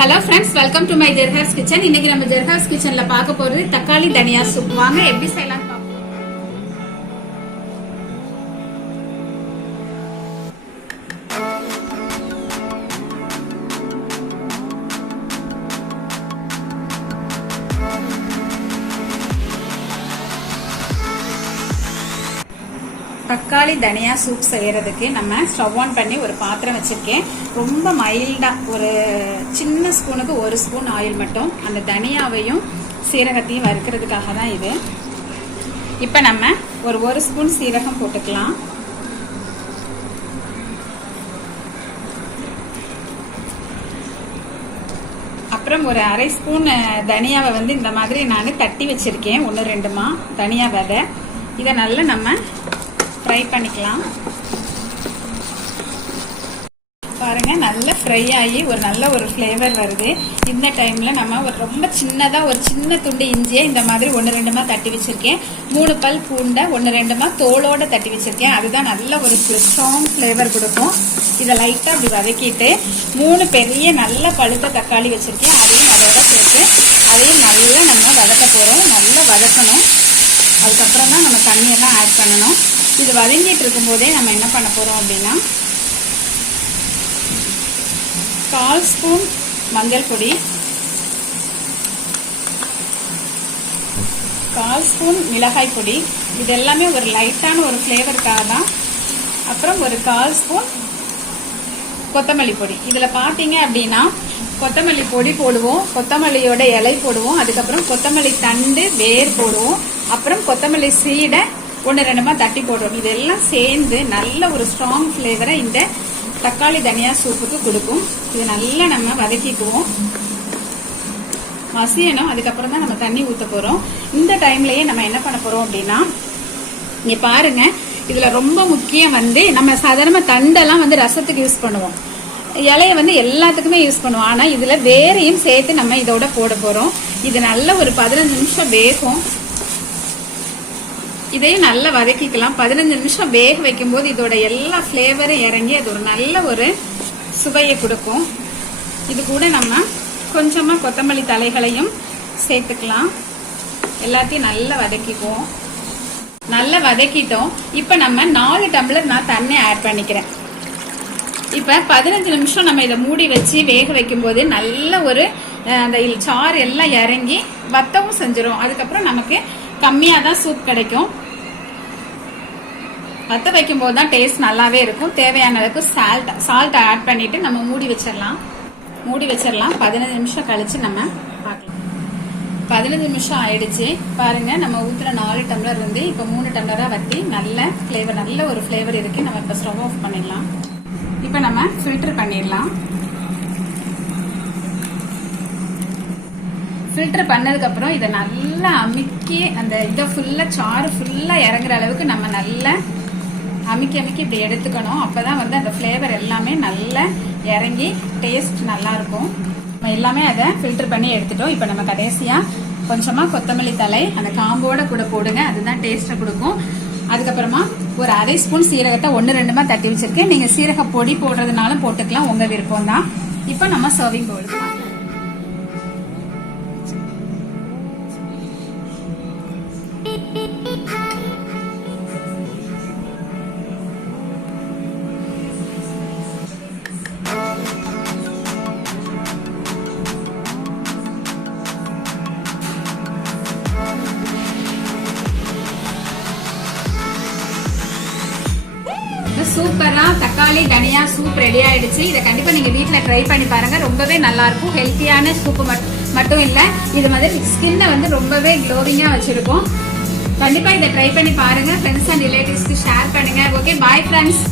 Hello friends, welcome to my JEERA's kitchen. இன்னைக்கு நம்ம JEERA's kitchenல பார்க்க போறது தக்காளி தனியா சூப். வாங்க எப்படி செய்யலாம் பாப்போம். தக்காளி தனியா சூப் செய்யறதுக்கு நம்ம ஸ்டவ் ஆன் பண்ணி ஒரு பாத்திரம் வச்சிருக்கேன். ரொம்ப மைல்டா ஒரு சின்ன ஸ்பூனுக்கு ஒரு ஸ்பூன் ஆயில் மட்டும், அந்த தனியாவையும் சீரகத்தையும் வறுக்கிறதுக்காக தான் இது. இப்ப நம்ம ஒரு ஸ்பூன் சீரகம் போட்டுக்கலாம். அப்புறம் ஒரு அரை ஸ்பூன் தனியாவை வந்து இந்த மாதிரி நான் தட்டி வச்சிருக்கேன், 1-2 தனியா விதை. இதை நல்லா நம்ம ஃப்ரை பண்ணிக்கலாம். பாருங்க, நல்ல ஃப்ரை ஆகி ஒரு நல்ல ஒரு ஃப்ளேவர் வருது. இந்த டைம்ல நம்ம ஒரு ரொம்ப சின்னதா ஒரு சின்ன துண்டு இஞ்சியை இந்த மாதிரி 1-2 தட்டி வச்சிருக்கேன். 3 பல் பூண்டை 1-2 தோலோட தட்டி வச்சிருக்கேன். அதுதான் நல்ல ஒரு ஸ்ட்ராங் ஃப்ளேவர் கொடுக்கும். இதை லைட்டா அப்படி வதக்கிட்டு 3 பெரிய நல்ல பழுத்த தக்காளி வச்சிருக்கேன். அதையும் அதோட சேர்த்து அதையும் நல்லா நம்ம வதக்க போறோம். நல்லா வதக்கணும். அதுக்கப்புறம் தான் நம்ம தண்ணியெல்லாம் ஆட் பண்ணணும். இது வதங்கிட்டு இருக்கும் போதே நம்ம என்ன பண்ண போறோம் அப்படின்னா, 1/4 ஸ்பூன் மஞ்சள் பொடி, 1/4 ஸ்பூன் மிளகாய் பொடி. இது எல்லாமே ஒரு லைட்டான ஒரு ஃப்ளேவருக்காக தான். அப்புறம் ஒரு 1/4 ஸ்பூன் கொத்தமல்லி பொடி. இதுல பாத்தீங்க அப்படின்னா கொத்தமல்லி பொடி போடுவோம், கொத்தமல்லியோட இலை போடுவோம், அதுக்கப்புறம் கொத்தமல்லி தண்டு வேர் போடுவோம், அப்புறம் கொத்தமல்லி சீடை 1-2 தட்டி போடுவோம். இதெல்லாம் சேர்ந்து நல்ல ஒரு ஸ்ட்ராங் ஃபிளேவரை இந்த தக்காளி தனியா சூப்புக்கு கொடுக்கும். இது நல்லா நம்ம வதக்கிக்குவோம், மசியணும். அதுக்கப்புறம் தான் நம்ம தண்ணி ஊத்த போறோம். இந்த டைம்லயே நம்ம என்ன பண்ண போறோம் அப்படின்னா, இங்க பாருங்க, இதுல ரொம்ப முக்கியம் வந்து நம்ம சாதாரண தண்டெல்லாம் வந்து ரசத்துக்கு யூஸ் பண்ணுவோம், இலைய வந்து எல்லாத்துக்குமே யூஸ் பண்ணுவோம். ஆனா இதுல வேரையும் சேர்த்து நம்ம இதோட போட போறோம். இது நல்ல ஒரு 15 நிமிஷம் வேகும். இதையும் நல்லா வதக்கிக்கலாம். 15 நிமிஷம் வேக வைக்கும் போது இதோட எல்லா ஃபிளேவரும் இறங்கி அது ஒரு நல்ல ஒரு சுவையை கொடுக்கும். இது கூட நம்ம கொஞ்சமா கொத்தமல்லி தலைகளையும் சேர்த்துக்கலாம். எல்லாத்தையும் நல்லா வதக்கிக்குவோம். நல்லா வதக்கிட்டோம். இப்ப நம்ம 4 டம்ளர் நான் தண்ணி ஆட் பண்ணிக்கிறேன். இப்ப 15 நிமிஷம் நம்ம இதை மூடி வச்சு வேக வைக்கும் போது நல்ல ஒரு அந்த சாறு எல்லாம் இறங்கி வத்தவும் செஞ்சிடும். அதுக்கப்புறம் நமக்கு கம்மியா தான் சூப் கிடைக்கும். வத்த வைக்கும் போது தான் டேஸ்ட் நல்லாவே இருக்கும். தேவையான அளவுக்கு சால்ட் ஆட் பண்ணிட்டு நம்ம மூடி வச்சிடலாம். 15 நிமிஷம் கழிச்சு நம்ம பார்க்கலாம். 15 நிமிஷம் ஆயிடுச்சு. பாருங்க, நம்ம ஊத்துற 4 டம்ளர் வந்து இப்ப 3 டம்ளரா வத்தி நல்ல ஃபிளேவர், நல்ல ஒரு ஃபிளேவர் இருக்கு. நம்ம இப்ப ஸ்டவ் ஆஃப் பண்ணிடலாம். இப்ப நம்ம ஃபில்டர் பண்ணிடலாம். ஃபில்டர் பண்ணதுக்கு அப்புறம் இதை நல்லா அமுக்கி அந்த இதை ஃபுல்லா சாறு ஃபுல்லா இறங்குற அளவுக்கு நம்ம நல்லா அமுக்கி இப்படி எடுத்துக்கணும். அப்பதான் வந்து அந்த ஃபிளேவர் எல்லாமே நல்லா இறங்கி டேஸ்ட் நல்லா இருக்கும். நம்ம எல்லாமே அதை ஃபில்டர் பண்ணி எடுத்துட்டோம். இப்ப நம்ம கடைசியா கொஞ்சமா கொத்தமல்லி தலை அந்த காம்போட கூட போடுங்க, அதுதான் டேஸ்ட கொடுக்கும். அதுக்கப்புறமா ஒரு அரை ஸ்பூன் சீரகத்தை 1-2 தட்டி வச்சிருக்கேன். நீங்க சீரக பொடி போடுறதுனாலும் போட்டுக்கலாம், உங்க விருப்பம் தான். இப்ப நம்ம சர்விங் பவுல் சூப்பரா தக்காளி தனியா சூப் ரெடி ஆயிடுச்சு. இதை கண்டிப்பா நீங்க வீட்டுல ட்ரை பண்ணி பாருங்க. ரொம்பவே நல்லா இருக்கும். ஹெல்த்தியான சூப் மட்டும் இல்ல, இது மாதிரி ஸ்கின்னை வந்து ரொம்பவே க்ளோவிங்கா வச்சிருக்கும். கண்டிப்பா இதை ட்ரை பண்ணி பாருங்க. ஃப்ரெண்ட்ஸ் அண்ட் ரிலேட்டிவ்ஸ்க்கு ஷேர் பண்ணுங்க. Okay, bye friends.